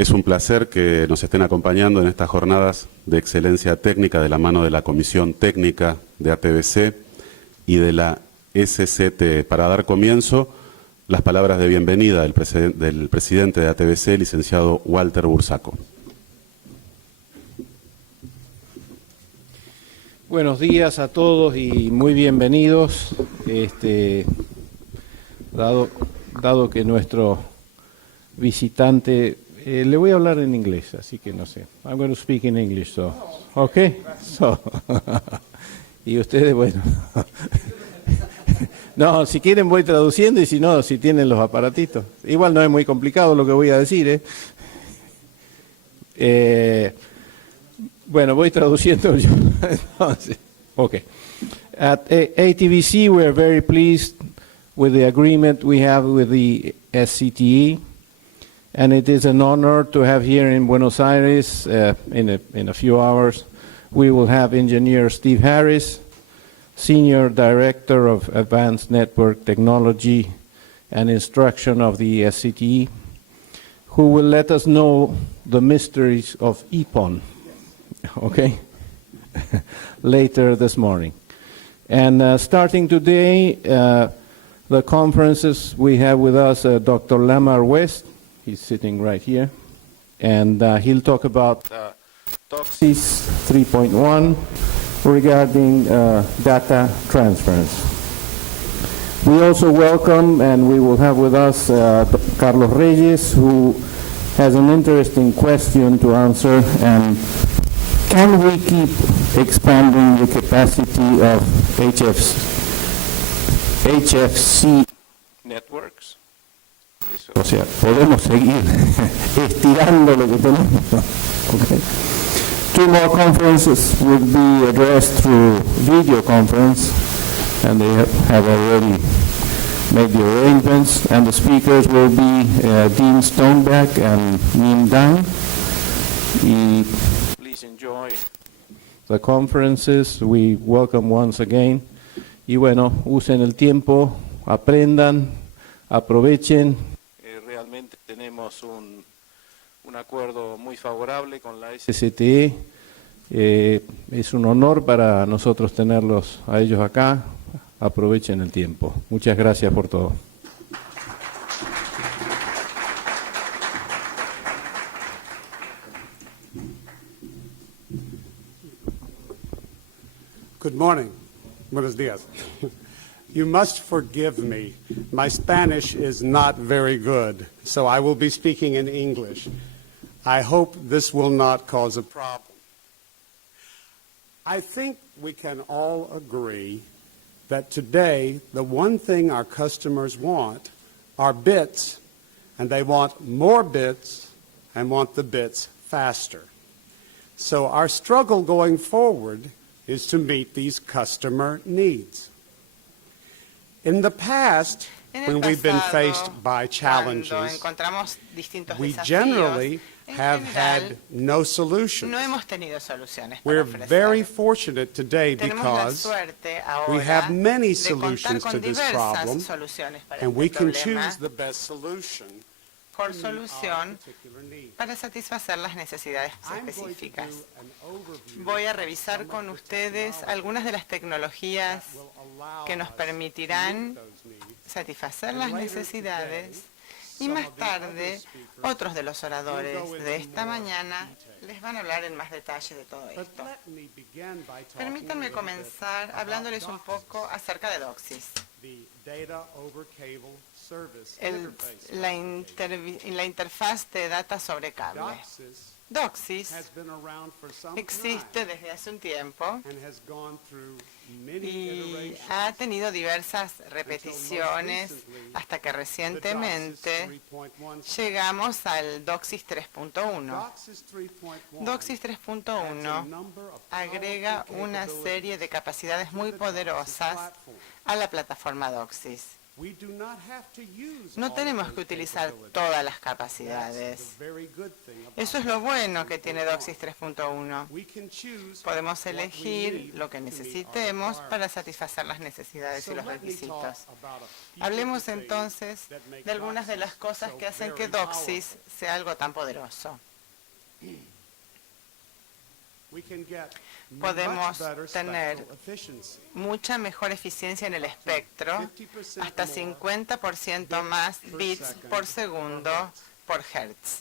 Es un placer que nos estén acompañando en estas jornadas de excelencia técnica de la mano de la Comisión Técnica de ATBC y de la SCT. Para dar comienzo, las palabras de bienvenida del presidente de ATBC, licenciado Walter Bursaco. Buenos días a todos y muy bienvenidos. Dado que nuestro visitante, le voy a hablar en inglés, así que no sé. I'm going to speak in English, so, okay? So, y ustedes, bueno, no, si quieren voy traduciendo y si no, si tienen los aparatitos. Igual no es muy complicado lo que voy a decir, Bueno, voy traduciendo yo. Entonces, okay. At ATBC, we are very pleased with the agreement we have with the SCTE, and it is an honor to have here in Buenos Aires, in a few hours, we will have engineer Steve Harris, Senior Director of Advanced Network Technology and Instruction of the SCTE, who will let us know the mysteries of EPON. Okay, later this morning. And starting today, the conferences, we have with us Dr. Lamar West. He's sitting right here. And he'll talk about DOCSIS 3.1 regarding data transference. We also welcome, and we will have with us Carlos Reyes, who has an interesting question to answer. And can we keep expanding the capacity of HFC networks? O sea, podemos seguir estirando lo que tenemos. Okay. 2 more conferences will be addressed through video conference, and they have already made the arrangements. And the speakers will be Dean Stoneback and Nim Dang. Please enjoy the conferences. We welcome once again. Y bueno, usen el tiempo, aprendan, aprovechen. Realmente tenemos un acuerdo muy favorable con la SCTE. Es un honor para nosotros tenerlos a ellos acá. Aprovechen el tiempo. Muchas gracias por todo. Good morning. Buenos días. You must forgive me. My Spanish is not very good, so I will be speaking in English. I hope this will not cause a problem. I think we can all agree that today the one thing our customers want are bits, and they want more bits and want the bits faster. So our struggle going forward is to meet these customer needs. In the past, when we've been faced by challenges, we generally have had no solutions. We're very fortunate today because we have many solutions to this problem, and we can choose the best solution por solución para satisfacer las necesidades específicas. Voy a revisar con ustedes algunas de las tecnologías que nos permitirán satisfacer las necesidades y más tarde otros de los oradores de esta mañana les van a hablar en más detalle de todo esto. Permítanme comenzar hablándoles un poco acerca de DOCSIS. La interfaz de data sobre cable. DOCSIS existe desde hace un tiempo y ha tenido diversas repeticiones hasta que recientemente llegamos al DOCSIS 3.1. DOCSIS 3.1 agrega una serie de capacidades muy poderosas a la plataforma DOCSIS. We do not have to use No all tenemos of que those utilizar capabilities. todas las That's capacidades. the very good thing about Eso es lo bueno que DOCSIS tiene 3.1. DOCSIS 3.1. We can choose Podemos what we elegir need lo que to meet our necesitemos para requirements. satisfacer las necesidades y So los let me talk requisitos. about a few Hablemos of the things entonces that make de algunas de las DOCSIS cosas so que hacen que very DOCSIS powerful. sea algo tan poderoso. We can get Podemos much better tener spectral efficiency. mucha mejor eficiencia en el espectro, 50% hasta more 50% más per bits second por per segundo hertz. por hertz.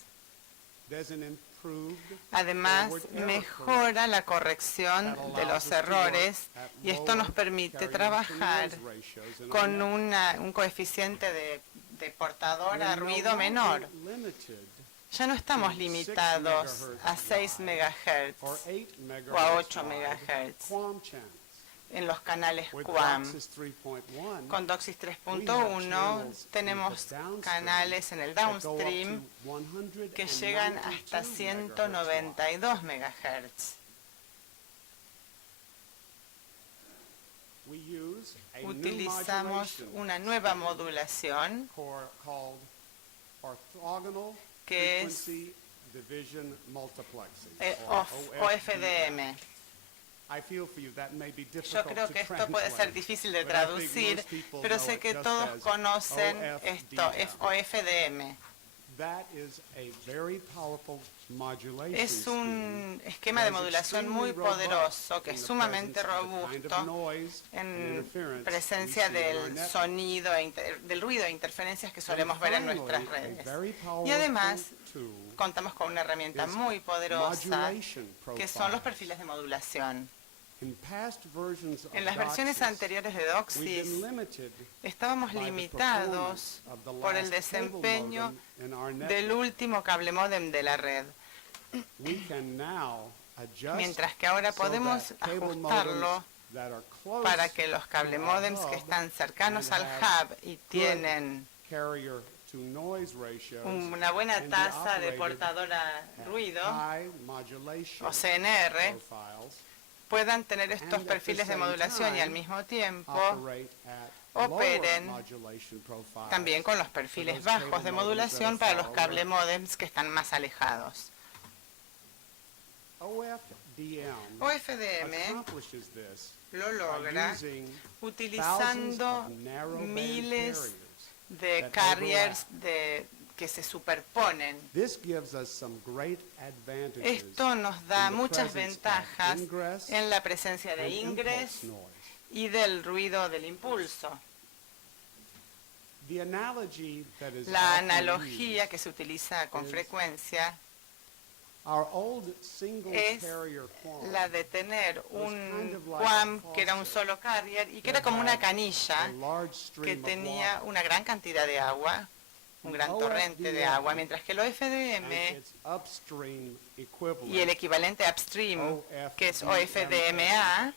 There's an improved Además, forward error mejora la corrección correction de that los allows us to work errores at y esto nos lower permite carrier to trabajar noise ratios in our con network. un coeficiente de portador a We're no ruido longer menor. limited Ya no estamos 6 limitados a 6 or MHz 8 o a 8 MHz MHz QAM channels. en los canales With QAM. DOCSIS 3.1, Con DOCSIS 3.1 tenemos canales en el downstream que llegan hasta 192 MHz. We use a new Utilizamos modulation una nueva modulación called orthogonal que es frequency division multiplexing, O- or OFDM. I feel for you that may be Yo difficult creo to que esto puede ser translate, difícil de but I think traducir, most people pero know sé it que just todos as conocen esto, OFDM. OFDM. That is a very powerful modulation Es scheme un esquema de that is modulación muy extremely robust poderoso que in es the sumamente presence of the kind of robusto noise and en interference presencia we see in our del network. sonido, del ruido e interferencias que solemos And ver en finally, nuestras a redes. very powerful Y además, tool contamos con una herramienta is muy poderosa modulation que son los profiles. perfiles de modulación. In past versions of En las versiones DOCSIS, anteriores de we've DOCSIS been limited estábamos by the limitados performance of the por el last cable desempeño modem in our del network. último cable módem de la red, We can now adjust mientras que ahora so podemos that cable ajustarlo modems that are close para que los cable to our modems que hub están cercanos and al have hub y good tienen carrier to noise ratios una buena can be tasa de operated portadora at ruido high modulation o CNR profiles puedan tener estos and at perfiles the de same modulación y al time mismo tiempo operate at operen lower modulation profiles también con los for perfiles those cable bajos de modems modulación that are para los far cable away. modems que están más alejados. OFDM OFDM accomplishes this lo by logra using utilizando thousands of narrowband miles carriers. de that carriers que se superponen. This gives us some great advantages Esto nos da in the muchas presence of ventajas ingress en la presencia de and ingress impulse noise. y del ruido del impulso. The analogy that is La often analogía used, que se utiliza con is frecuencia our old single es carrier QAM la de tener un kind of like QAM a que era un faucet solo carrier y que that era como una had canilla a large que stream of tenía water. una gran cantidad de agua, un gran torrente de agua, mientras que el And OFDM its upstream equivalent y el equivalente upstream, que es OFDMA,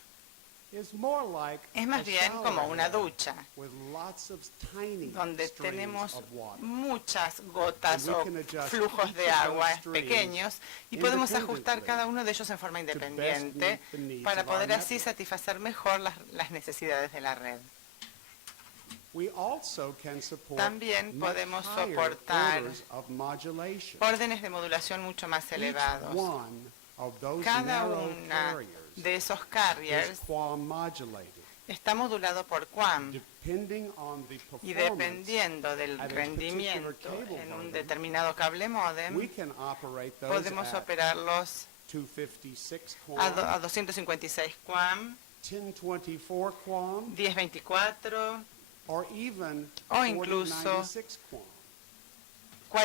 is more like es más a bien shower como una head ducha, with lots of tiny donde streams tenemos of water. muchas gotas And we o can adjust flujos de each of agua those streams pequeños y podemos ajustar independently cada uno de ellos en forma best independiente meet the needs para of our poder así network. satisfacer mejor las necesidades de la red. We also can support También much podemos higher soportar orders of modulation. órdenes de modulación mucho más Each elevados. one of those Cada narrow una carriers de esos is carriers QAM modulated. está modulado por QAM Depending on the y performance, dependiendo del at a particular rendimiento cable en un modem, determinado cable we modem, can operate those podemos at operarlos 256 a QAM, 256 QAM, 1024 QAM, 1024 or even o incluso 4096 QAM.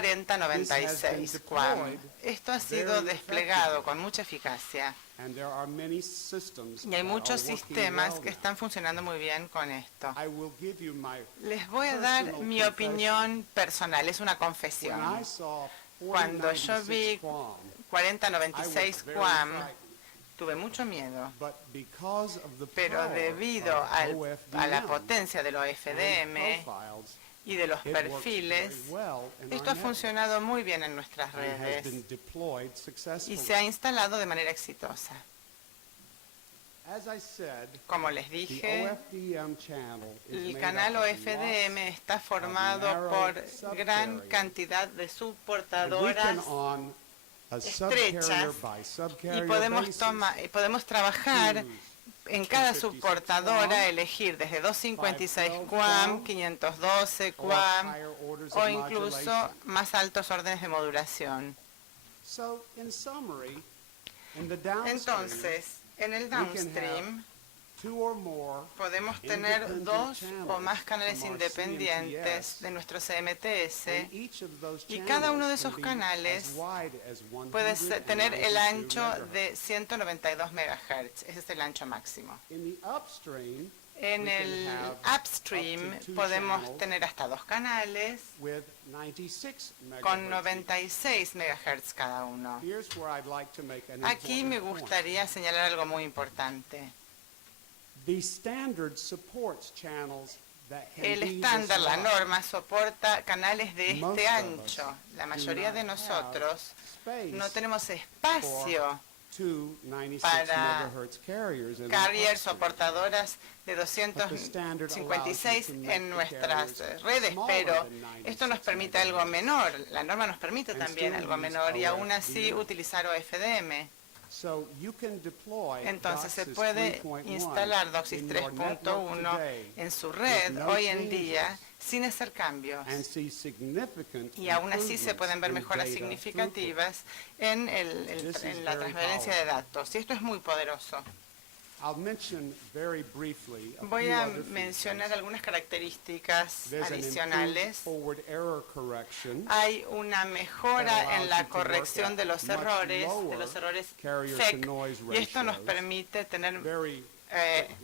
4096 QAM. Esto ha sido very desplegado effectively. con mucha eficacia And there are many systems y hay that muchos are working sistemas well que now. están funcionando muy bien con esto. I will give you my Les voy a dar personal mi confession. opinión personal, es una When confesión. I saw Cuando yo vi 4096 QAM, 4096 I was very QAM, frightened. tuve mucho miedo, But because of the pero power debido of a la OFDM potencia de los and FDM profiles, y de los it works perfiles, very well in esto our ha network funcionado muy bien en nuestras and has redes been deployed y successfully. se ha instalado de manera exitosa. As I said, Como les the dije, OFDM channel is el made canal up of OFDM lots está formado narrow por gran subcarriers. cantidad de and we subportadoras can on a subcarrier estrechas by y subcarrier podemos trabajar en cada 256 subportadora, QAM, elegir desde 256 512 QAM, 512 or QAM higher orders o of incluso modulation. más altos órdenes de modulación. So, in summary, in the downstream, Entonces, en el can downstream two or more podemos tener independent 2 o channels más canales from our independientes CMTS, de nuestro CMTS and each of those y cada uno de channels esos can be canales as wide as puede tener el 192 ancho megahertz. de 192 MHz. Ese es el ancho máximo. In the upstream, En we can el have up upstream to 2 podemos channels tener hasta 2 canales with 96 con megahertz. 96 MHz cada uno. Here's where I'd like to make an Aquí me important point. gustaría señalar algo muy importante. The standard supports channels that can El be this estándar, la wide. norma, soporta canales de Most este of ancho. La do mayoría not de nosotros space no tenemos espacio two 96 para megahertz carriers in the carriers o upstream. portadoras de But the standard 256 allows you to make en the nuestras carriers redes, smaller pero than 96 esto nos permite algo menor. La norma nos permite And también still algo use menor y aún así OFDM. utilizar OFDM. So you can deploy Entonces se DOCSIS puede 3.1 instalar DOCSIS in your network 3.1 today en su red with no hoy en changes día sin hacer cambios. and see significant Y aún así se pueden ver improvements mejoras in data significativas en, This is en la very transferencia de powerful. datos. Y esto es muy poderoso. I'll mention very briefly a Voy few a other mencionar features. algunas características There's an improved adicionales. forward error correction. Hay una that mejora allows en you la to work corrección at de los much errores, lower carrier to FEC, noise y esto nos ratios. permite tener Very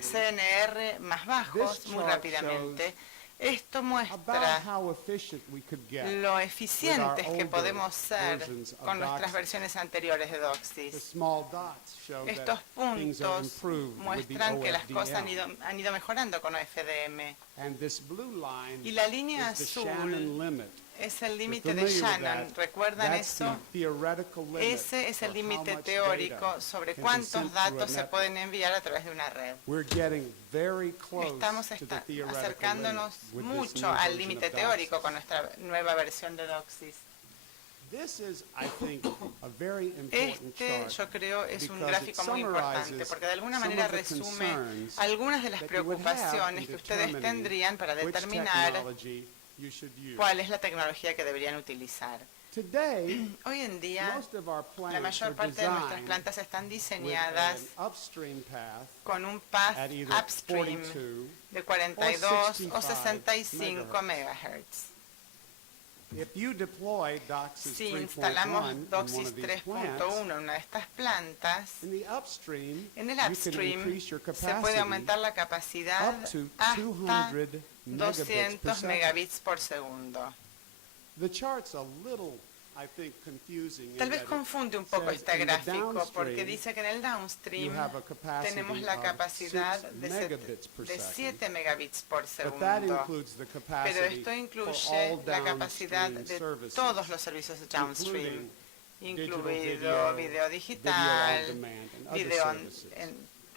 CNR más bajos This muy chart rápidamente. Esto about muestra how efficient we could get. lo eficientes que older podemos ser versions of con nuestras DOCSIS. versiones anteriores de The DOCSIS. small dots show Estos that things have puntos improved with the muestran que las cosas OFDM. han ido mejorando con OFDM. And this blue line Y la línea is the azul Shannon limit. es el You're límite de familiar with Shannon. that. ¿Recuerdan That's eso? the theoretical limit Ese es el for how límite much teórico data sobre can be cuántos sent through a datos se network. pueden enviar a través de una red. We're getting very close Estamos to the theoretical acercándonos limit with this mucho new al version límite of teórico DOCSIS. con nuestra nueva versión de DOCSIS. This is, I think, a very important Este, chart yo creo, es un because gráfico it muy importante summarizes porque de alguna some manera of the resume concerns algunas de las that you would have preocupaciones in que ustedes determining tendrían para which determinar technology you should use. cuál es la tecnología que deberían utilizar. Today, Hoy en día, most of our la plants mayor are parte de nuestras designed plantas están with diseñadas an upstream path con un path at either upstream 42. de 42 o 65 65 MHz. If you deploy DOCSIS Si 3.1 instalamos in one DOCSIS of these 3.1 plants, en una de estas plantas, in the upstream, en el you can upstream increase your se puede capacity aumentar la capacidad up to hasta 200 megabits per 200 second. megabits por segundo. The chart's a little, I think, confusing in Tal vez that it confunde un poco says este in the gráfico porque downstream, dice que en el downstream you have a capacity tenemos la of capacidad 6 de megabits per de second. 7 megabits por But that segundo. includes the Pero capacity esto for incluye all la capacidad downstream de services, todos los servicios de downstream, digital incluido video on digital, demand, and other video services.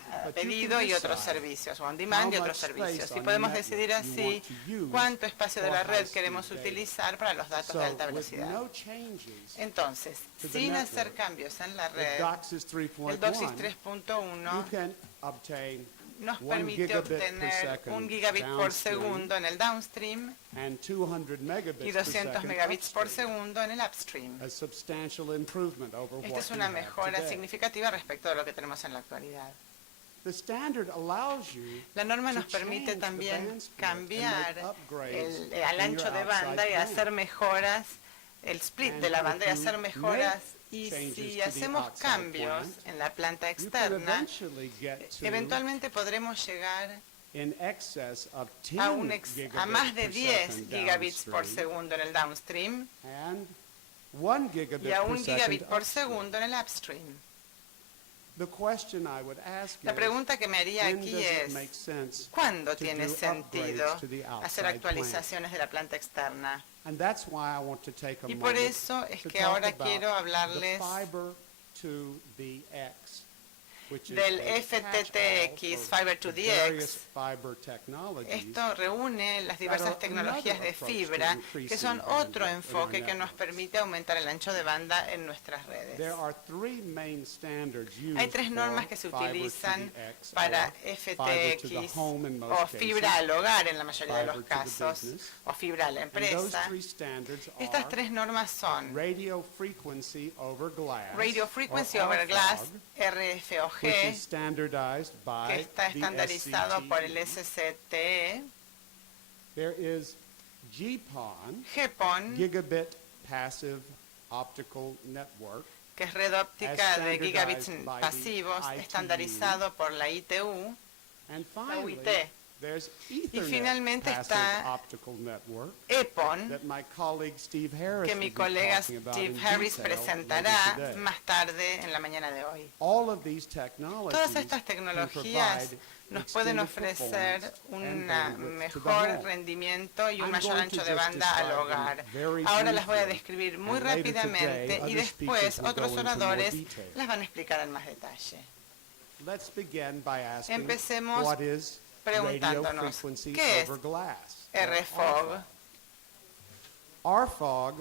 a But you pedido can y otros decide servicios, o on demand y how otros much servicios. space Y on podemos your decidir network you así want to use cuánto espacio de for la red high-speed queremos data. utilizar para los datos So, de alta with velocidad. no changes, Entonces, to the sin network, hacer cambios en la with red, DOCSIS el DOCSIS 3.1, 3.1 you can obtain nos 1 permite gigabit per obtener second 1 gigabit por downstream segundo en el downstream and 200 megabits y per 200 second megabits por upstream. segundo en el upstream. A substantial improvement over Esta what es you una have mejora today. significativa respecto de lo que tenemos en la actualidad. The standard allows you La norma to nos permite change the también band split cambiar and make upgrades al in ancho your de outside banda y plant. hacer mejoras, el split de la And banda y if you hacer mejoras. make Y changes si to the hacemos outside cambios plant, en la planta You can externa, eventually get to eventualmente podremos llegar in excess of 10 a gigabits más de per 10 second gigabits por downstream segundo en el downstream and 1 gigabit y a per 1 gigabit second por upstream. segundo en el upstream. The question I would ask La is, pregunta que me haría when aquí does it es, make sense ¿cuándo to tiene do sentido upgrades to the hacer outside actualizaciones de la planta externa? And that's why I want to take a Y por moment eso es to que talk ahora about quiero hablarles the fiber to the X. del FTTX, Fiber to the X. fiber technologies Esto reúne las diversas tecnologías de fibra, que son otro enfoque que nos permite aumentar el ancho de banda en nuestras redes. There are three main standards used Hay tres normas for que se fiber to the utilizan X, para or fiber to the FTX home in o most fibra cases, al hogar en la mayoría de los fiber to the casos, business. o fibra a la And those empresa. three standards Estas are tres normas son radio frequency over glass, Radio Frequency or over Glass, RFOG, which RFOG, is standardized que by está the estandarizado por el SCTE. SCTE, There is GPON, GPON, Gigabit Passive Optical Network, que es red óptica as de gigabits standardized by pasivos, the estandarizado por la ITU, and la finally, UIT. there's Y Ethernet finalmente Passive está Optical Network EPON, that my colleague Steve Harris que will mi be colega talking about Steve in Harris detail presentará later today. más tarde en la mañana de hoy. All of these technologies Todas estas can tecnologías provide nos pueden extended ofrecer performance un and bandwidth to the mejor home. rendimiento y un I'm mayor going ancho to de just banda al describe hogar. them very Ahora las voy a briefly, describir muy and later rápidamente today, y other después speakers will otros go into more oradores detail. las van a explicar en más detalle. Let's begin by asking Empecemos what is radio preguntándonos, frequency ¿qué es over glass? RFOG? RFOG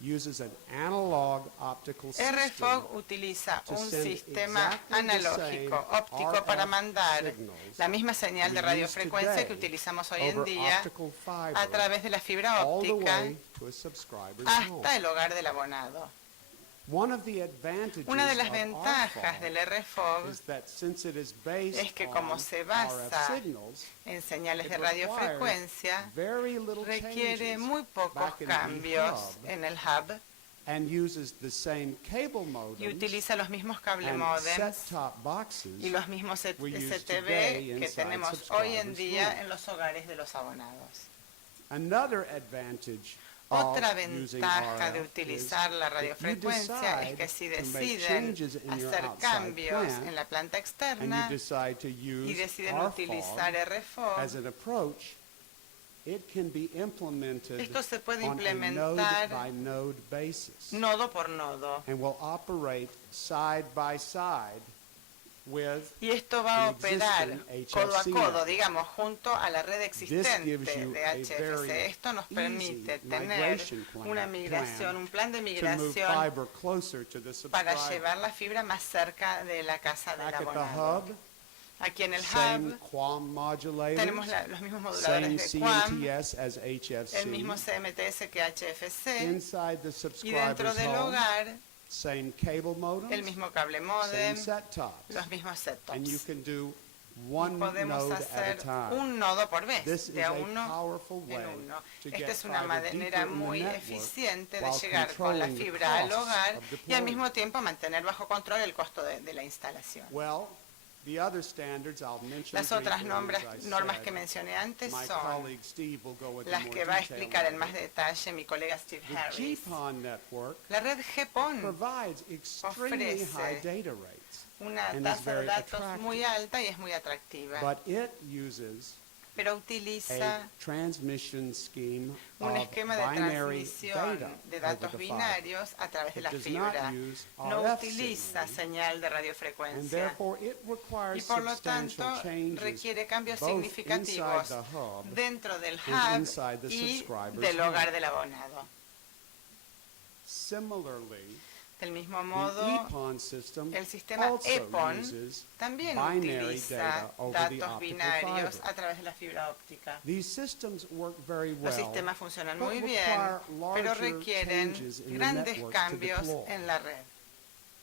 uses an analog optical system RFOG utiliza to un send sistema exactly the analógico, same óptico para RF mandar signals la misma señal de we use radiofrecuencia today que utilizamos hoy en over día optical fiber a través de la fibra all the óptica way to a subscriber's home. hasta el hogar del abonado. One of the advantages Una de las of ventajas RFOG del RFOG is that since it is based es que como on se RF basa signals, en señales it de requires radiofrecuencia, very little requiere changes muy pocos back in the cambios hub en el hub and uses the same cable y modems utiliza los mismos cable and modems set-top boxes y los mismos we use today STB que inside tenemos hoy en subscribers' día homes. en los hogares de los abonados. Another advantage Otra of using ventaja de RF utilizar la is if you radiofrecuencia es que si decide to make deciden changes in your hacer outside cambios plant, en la planta and externa you decide to y use deciden utilizar RFOG as RFOG, an approach, it can be implemented esto se puede on a implementar node-by-node basis nodo por nodo. and will operate side by side with Y esto va a the operar existing codo a HFC codo, network. digamos, junto a la red existente gives you de a HFC. very Esto nos permite easy tener migration una migración, un plan de to move migración fiber closer to the para subscriber. llevar la fibra más cerca de la casa del Back at the abonado. hub, Aquí en el same hub QAM modulators, tenemos los mismos same moduladores de QAM, CMTS as HFC. el mismo CMTS que HFC, Inside the y dentro subscriber's del home, hogar same cable modems, el mismo cable same modem, set tops. los mismos And you set-tops. can do Y one podemos node at hacer a time. un nodo por vez, This is de a a uno powerful en way uno. to Esta get es una fiber manera deeper in the muy network eficiente de while llegar con la controlling the fibra al costs hogar of y al deployment. mismo tiempo mantener bajo control el costo de la instalación. Well, the other standards I'll mention Las otras briefly, as I normas said. que mencioné antes My son colleague Steve will go into las more que va a detail explicar en later. más detalle mi colega Steve The Harris. GPON network La red GPON provides extremely ofrece high data rates, una and is tasa de very datos attractive. muy alta y es muy atractiva, but it uses pero a utiliza transmission scheme un of esquema de binary transmisión data de over datos the fiber. binarios a través de It la does not fibra. use No RF utiliza signaling, señal de and radiofrecuencia therefore it y requires por lo tanto substantial changes requiere cambios both significativos inside the hub dentro del and hub inside the y subscriber's del hogar home. del abonado. Similarly, Del mismo the modo, EPON system el sistema also EPON uses también binary utiliza data over the datos optical binarios fiber. a través de la fibra óptica. These systems work very Los well, sistemas funcionan but muy bien, require pero larger requieren changes in the grandes network to cambios deploy. en la red.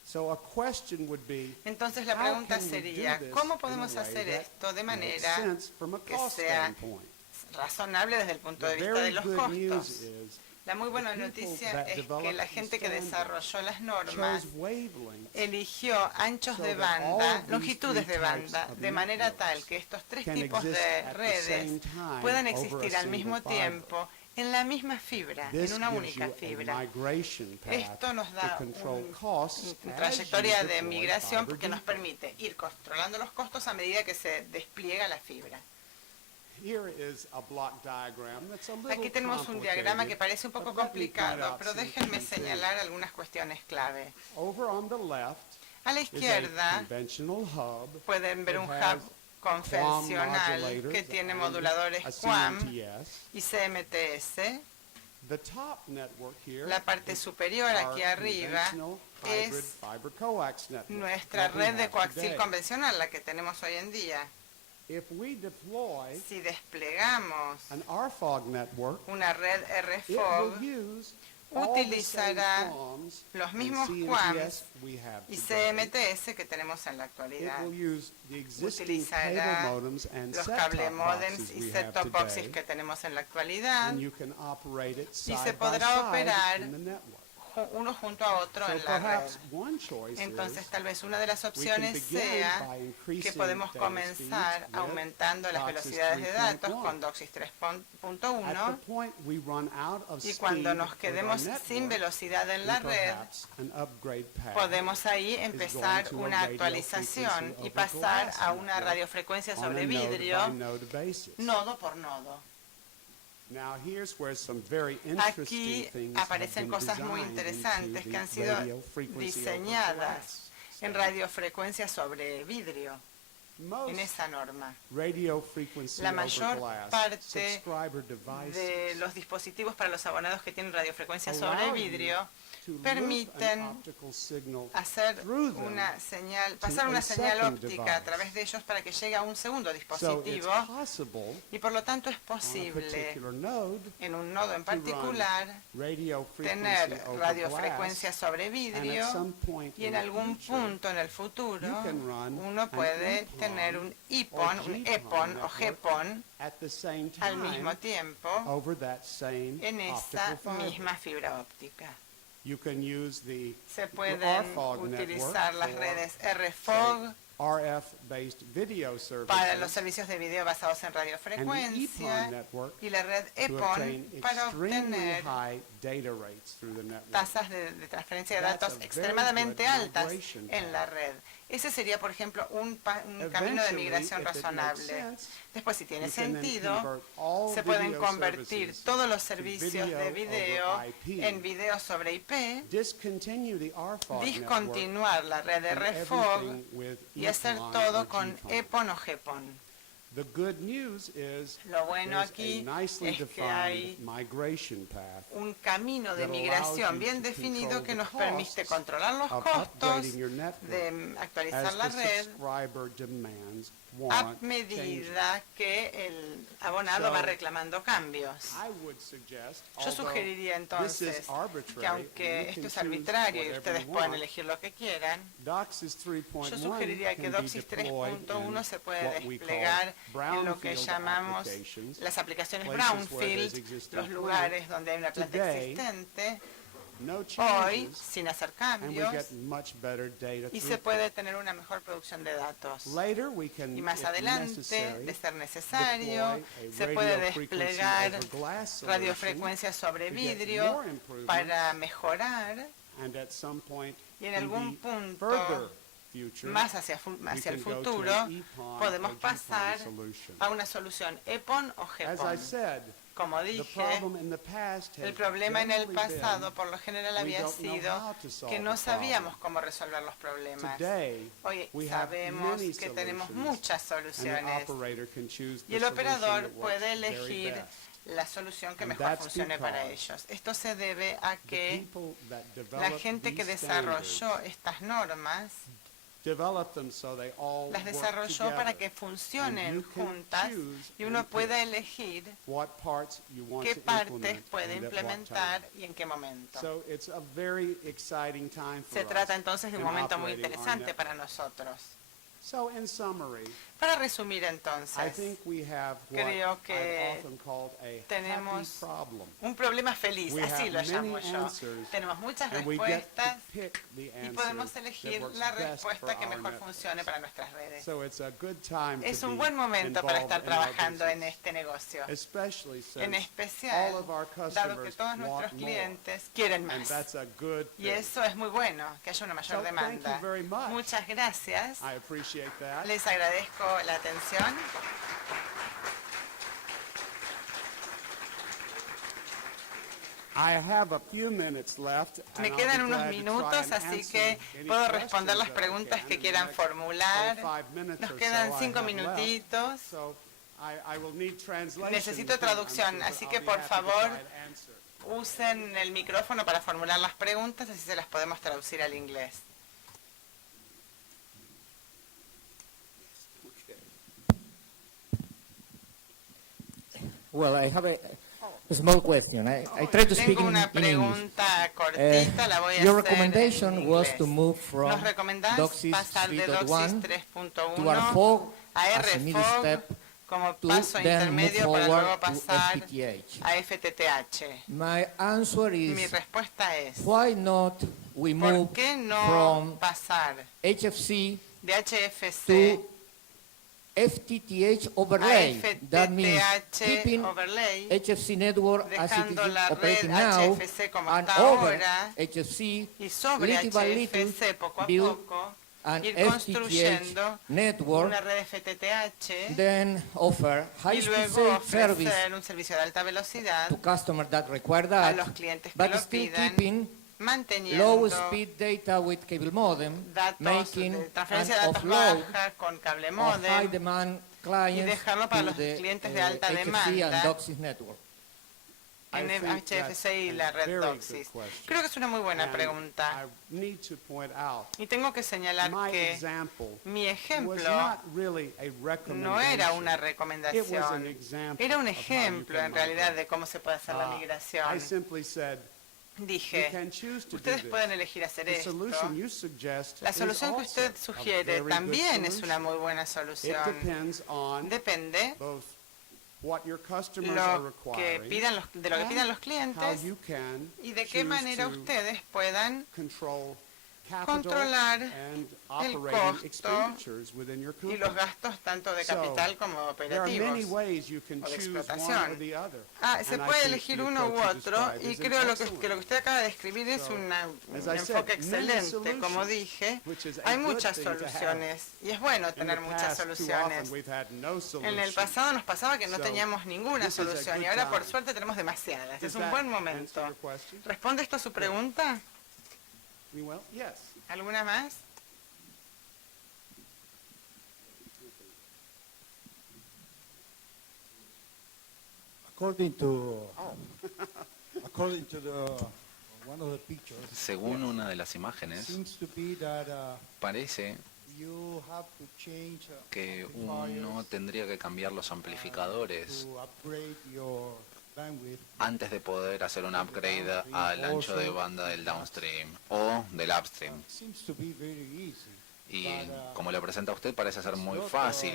So a question would be, Entonces la how pregunta can we sería, do this ¿cómo in podemos a way hacer that esto de makes manera sense from a que cost sea standpoint? razonable desde el punto de The vista very de los good news costos? is La muy buena the people noticia that es que developed la the gente que standard desarrolló las normas chose wavelengths eligió anchos so de that all banda, of these longitudes three de banda, types of de manera networks tal que estos tres can tipos exist de at the redes same time puedan over a existir al mismo single fiber. tiempo en la misma fibra, This en una gives única you a fibra. migration path Esto nos da to control una costs trayectoria as you de deploy migración fiber porque nos deeper. permite ir controlando los costos a medida que se despliega la fibra. Here is a block diagram that's a little Aquí tenemos un diagrama que parece un poco but let me point complicado, out pero some déjenme key things. señalar algunas cuestiones clave. Over on the left, A la is a izquierda conventional hub pueden ver un that has hub convencional modulators que tiene and moduladores a QAM CMTS. y CMTS. The top network here La parte is superior our aquí arriba conventional hybrid es fiber coax network, nuestra what we red de have coaxil today. convencional, la que tenemos hoy en día. If we deploy Si desplegamos an RFOG network, una red it will RFOG, use all the same utilizará QAMs los and mismos CMTS QAMs we have y today. CMTS que tenemos en la It actualidad. will use the existing Utilizará cable modems and los set-top cable modems boxes y we have set-top boxes today, que tenemos en la actualidad, and you can operate it y se side by podrá side operar in the network. uno junto a otro So en la red. perhaps one choice Entonces, is tal vez una de las we can opciones begin sea by que increasing podemos data comenzar speeds with aumentando las DOCSIS velocidades de datos 3.1. con DOCSIS At 3.1 the point we run out of y speed cuando nos for our quedemos sin network, velocidad en then la red, perhaps an upgrade path podemos ahí empezar going to a una radio actualización frequency y over pasar glass a una network radiofrecuencia on sobre a vidrio, node-by-node basis. nodo por nodo. Now here's where some very interesting Aquí things have aparecen been cosas muy designed interesantes into que han the sido radio frequency over diseñadas glass en standard. radiofrecuencia sobre vidrio, Most en esa norma. radio frequency La over mayor glass parte subscriber de devices los dispositivos para los abonados que tienen radiofrecuencia sobre allow you vidrio to loop permiten an optical signal hacer through them una señal, pasar to una a señal second óptica device. a través de ellos para que llegue a un segundo So it's dispositivo possible y por lo tanto es on a posible particular node en un nodo en to run particular radio frequency tener over radiofrecuencia glass, sobre and vidrio at some point y en in the algún future, punto en el futuro you can run uno an puede EPON tener un or IPON, un GPON EPON o network GPON at the same al mismo time tiempo over that same en esa optical fiber. misma fibra óptica. You can use the Se pueden RFOG utilizar network las for, redes say, RFOG RF-based video services para los servicios de video basados en and the EPON radiofrecuencia network y la red to EPON obtain para extremely obtener high data rates through the network. tasas de transferencia de That's datos a very extremadamente good altas migration en la red. Ese sería, por ejemplo, un camino de Eventually, migración if it makes razonable. sense, Después, si tiene you can then sentido, convert all se pueden video convertir services todos los to servicios de video video over IP. en video sobre IP, Discontinue the RFOG network discontinuar la red de and RFOG everything with y hacer EPON todo or con GPON. EPON o GPON. The good news is Lo bueno there's aquí a nicely es que defined hay migration path un camino de that allows migración you bien to definido control que the nos permite costs controlar los of costos upgrading your network de actualizar as la the red subscriber demands a want changes. medida que el abonado So, va reclamando cambios. I would suggest, Yo although sugeriría this entonces is arbitrary, que aunque and you esto can es choose arbitrario y whatever ustedes you pueden want, elegir lo que quieran, DOCSIS 3.1 yo sugeriría que can be DOCSIS deployed 3.1 in se puede what we call desplegar en lo que brownfield llamamos applications, las aplicaciones places where there's brownfield, existing los plant. lugares donde hay una planta Today, existente, no hoy changes, sin hacer and we cambios, get much better data y se throughput. puede tener una mejor producción de datos. Later, we can, Y más if adelante, necessary, de ser necesario, deploy a se puede radio frequency desplegar over glass solution radiofrecuencia sobre to get vidrio more improvements, para mejorar and at some point y en in algún the punto further future, más hacia we el can go to futuro, an EPON podemos or GPON pasar solution. a una solución EPON o As I GPON. said, Como the dije, problem in the past has el problema en el generally pasado been por lo general we había don't know sido how to solve que no the problem. sabíamos cómo resolver los problemas. Today, Hoy we have sabemos many que tenemos solutions, muchas and the soluciones operator can choose y el the operador solution that puede works very elegir best. la solución que And mejor that's funcione para because ellos. Esto se debe a The que people that la develop gente que these desarrolló standards estas normas develop them so they all las work desarrolló para together. que funcionen And you can juntas choose y uno and puede pick elegir what parts you want qué to partes implement puede and at what implementar time. y en qué momento. So it's a very exciting time for Se trata us entonces de un in momento muy operating our interesante network. para nosotros. So in summary, Para resumir I entonces, think we have what creo que I've often called a tenemos happy problem. un problema feliz, We así have lo llamo many yo. answers, Tenemos muchas and we get to respuestas pick the y answer podemos that elegir works la best for respuesta que our mejor networks. funcione para nuestras redes. So it's a good time Es to un be buen momento para estar involved in our trabajando en business, este negocio, especially since en especial all of our dado que customers todos nuestros want more, clientes quieren and más. that's a good Y thing. eso es muy bueno, que haya una mayor So, thank demanda. you very much. Muchas gracias. I appreciate that. Les agradezco la atención. I have a few minutes left, and Me I'll quedan be unos glad to try minutos, and así answer que any puedo questions responder las that I preguntas can que in the quieran next formular. 5 minutes Nos or quedan so I 5 have left. minutitos. So I will need translation Necesito too, I'm traducción, sure, but así I'll que be por happy to favor try and answer. usen el micrófono para formular las preguntas, así se las podemos traducir al inglés. Well, I have a small question. I try to speak Tengo in una English. pregunta cortita, la voy a Your hacer recommendation en was inglés. to move from Nos recomendás DOCSIS pasar de 3.1 DOCSIS to 3.1 RFOG a as a middle RFOG step como to paso then move intermedio para forward luego to pasar FTTH. a FTTH. My answer Mi is, respuesta es, why not we move ¿por qué no from pasar HFC de HFC to FTTH a overlay? That means FTTH keeping overlay, HFC network as it dejando is la red operating now, HFC como and está over ahora, HFC, y sobre little by little, HFC poco a build poco an ir FTTH construyendo network, una red FTTH then offer y high-speed luego service ofrecer un servicio de alta velocidad to customers that require a that, los clientes que but lo still pidan, keeping manteniendo low-speed data with cable modem, datos making de an transferencia de datos offload baja con cable of modem high-demand clients dejarlo para to los the clientes de alta HFC demanda and DOCSIS network. en I think HFC y that's la a red very good DOCSIS. question. Creo que es una muy buena And pregunta. I need to point out, Y tengo que señalar my que example mi was ejemplo not really a no era una recommendation. It was an recomendación, example era un of how you ejemplo can en realidad migrate. de cómo se puede hacer la I migración. simply said, you Dije, can choose to do ustedes this. pueden elegir hacer The esto. solution you suggest La is solución que also usted a sugiere very good también es una solution. muy buena It solución. depends on Depende both what your customers are de lo que requiring pidan los how clientes you can y de qué choose manera to ustedes puedan control capital controlar and el operating costo expenditures within your y los company. gastos tanto de capital como There are many operativos. ways you can o de choose one or explotación. the other. Se And I puede think elegir the uno u approach you otro described y is creo excellent. que lo que usted acaba de describir es So, un as I said, enfoque many excelente. solutions, Como dije, which is a hay good muchas thing to have. soluciones y es bueno In the tener muchas past, too soluciones. often we've had no En el solution. pasado nos pasaba que no So, teníamos ninguna this is a solución y good ahora por time. suerte tenemos demasiadas. Does Es un that buen answer momento. your question? ¿Responde esto a su pregunta? Well, yes. ¿Alguna más? According to one of the pictures, Según una de las imágenes, seems to be that parece you have to change que uno tendría que cambiar los amplificadores to upgrade your bandwidth. antes de poder hacer un upgrade al ancho de banda del downstream o del upstream. Seems to be very easy. Y como le presenta a usted, parece ser muy fácil,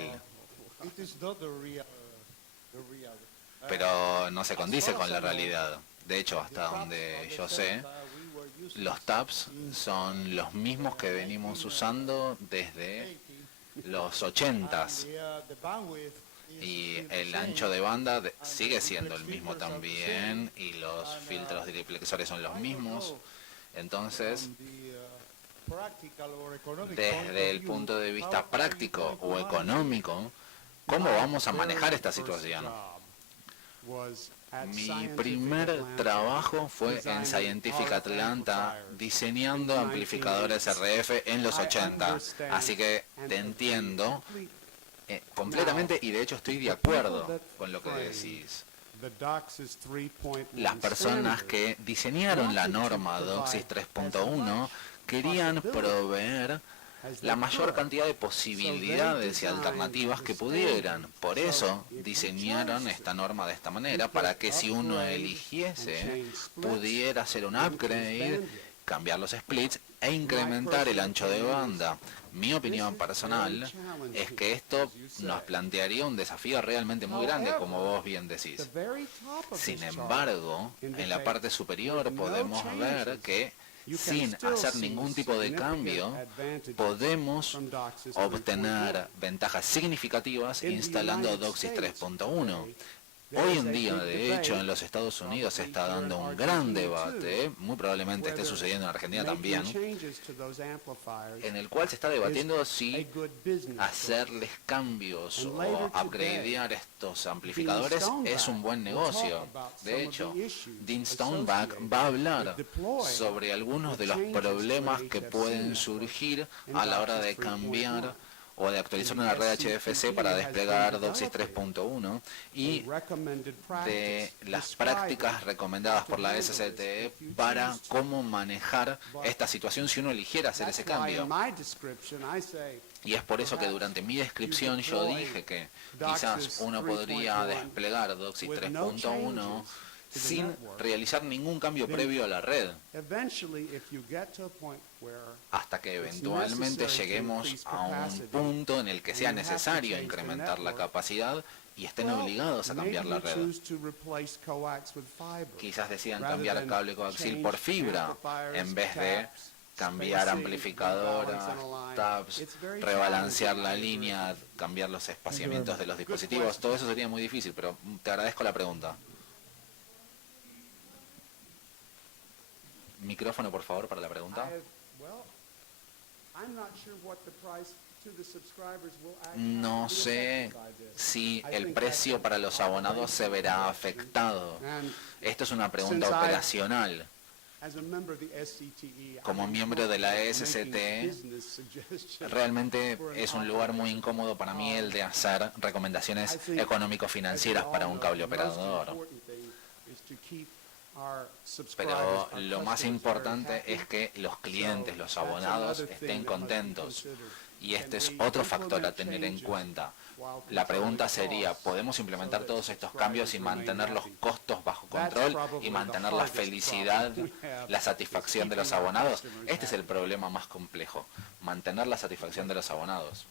It is not the real. pero no se condice con la realidad. De hecho, hasta donde yo sé, los tabs son los mismos que venimos usando desde los 80s. Y el ancho de banda sigue siendo el mismo también, y los filtros triplexores son los mismos. Entonces, desde el punto de vista práctico o económico, ¿cómo vamos a manejar esta situación? Mi primer trabajo fue en Scientific Atlanta diseñando amplificadores RF en los 80. Así que te entiendo completamente y de hecho estoy de acuerdo con lo que decís. Las personas que diseñaron la norma DOCSIS 3.1 querían proveer la mayor cantidad de posibilidades y alternativas que pudieran. Por eso diseñaron esta norma de esta manera, para que si uno eligiese, pudiera hacer un upgrade, cambiar los splits e incrementar el ancho de banda. Mi opinión personal es que esto nos plantearía un desafío realmente muy grande, como vos bien decís. Sin embargo, en la parte superior podemos ver que sin hacer ningún tipo de cambio, podemos obtener ventajas significativas instalando DOCSIS 3.1. Hoy en día, de hecho, en los Estados Unidos se está dando un gran debate, muy probablemente esté sucediendo en Argentina también, en el cual se está debatiendo si hacerles cambios o upgradear estos amplificadores es un buen negocio. De hecho, Dean Stoneback va a hablar sobre algunos de los problemas que pueden surgir a la hora de cambiar o de actualizar una red HFC para desplegar DOCSIS 3.1 y de las prácticas recomendadas por la SCTE para cómo manejar esta situación si uno eligiera hacer ese cambio. Y es por eso que durante mi descripción yo dije que quizás uno podría desplegar DOCSIS 3.1 sin realizar ningún cambio previo a la red, hasta que eventualmente lleguemos a un punto en el que sea necesario incrementar la capacidad y estén obligados a cambiar la red. Quizás decidan cambiar cable coaxial por fibra en vez de cambiar amplificadoras, tabs, rebalancear la línea, cambiar los espaciamientos de los dispositivos. Todo eso sería muy difícil, pero te agradezco la pregunta. Micrófono, por favor, para la pregunta. No sé si el precio para los abonados se verá afectado. Esto es una pregunta operacional. Como miembro de la SCTE, realmente es un lugar muy incómodo para mí el de hacer recomendaciones económico-financieras para un cable operador. Pero lo más importante es que los clientes, los abonados, estén contentos. Y este es otro factor a tener en cuenta. La pregunta sería, ¿podemos implementar todos estos cambios y mantener los costos bajo control y mantener la felicidad, la satisfacción de los abonados? Este es el problema más complejo, mantener la satisfacción de los abonados.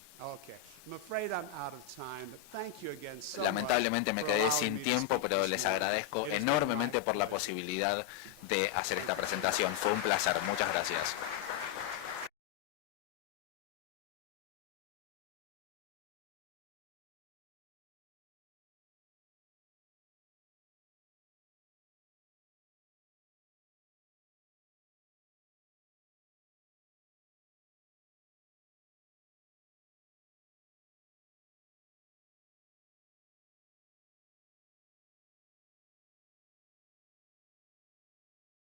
Lamentablemente me quedé sin tiempo, pero les agradezco enormemente por la posibilidad de hacer esta presentación. Fue un placer. Muchas gracias.